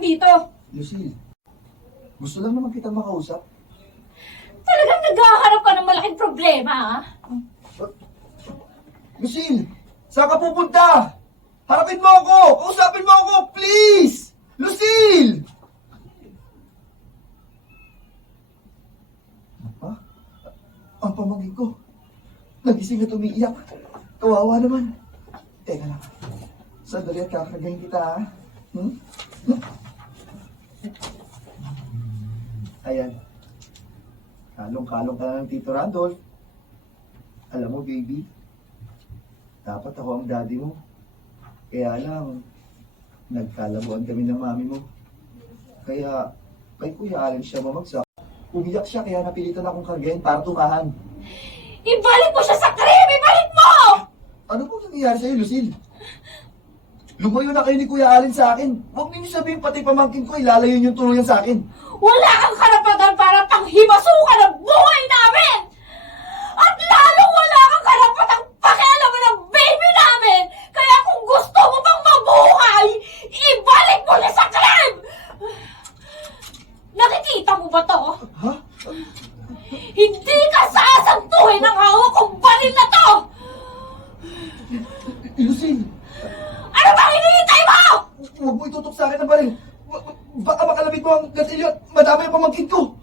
namin dito? Lucille, gusto lang naman kitang makausap. Talagang naghahanap ka ng malaking problema, ha? Lucille, saan ka pupunta? Harapin mo ako! Kausapin mo ako! Please! Lucille! Ha? Ang pamangkin ko. Nagising at umiiyak. Kawawa naman. Teka lang. Sandali at kakagayin kita, ha? Ayan. Kalong-kalong ka na ng Tito Randolph. Alam mo, baby, dapat ako ang daddy mo. Kaya lang, nagkalabuan kami ng mami mo. Kaya, kay Kuya Allen siya mamagsak. Umiyak siya, kaya napilitan akong kargahin para tumahan. Ibalik mo siya sa krib! Ibalik mo! Ano pong nangyayari sa'yo, Lucille? Lumayo na kayo ni Kuya Allen sa akin. Huwag niyo sabihin pati pamangkin ko, ilalayo niyo yung tuluyan sa akin. Wala kang karapatan para panghimasukan ang buhay namin! At lalong wala kang karapatang pakialaman ng baby namin! Kaya kung gusto mo pang mabuhay, ibalik mo na sa krib! Nakikita mo ba to? Ha? Hindi ka sasantuhin ng hawak kong baril na to! Lucille, Ano bang hinihintay mo? huwag mo itutok sa akin ang baril. Baka makalabit mo ang gatilyo at madami ang pamangkin ko.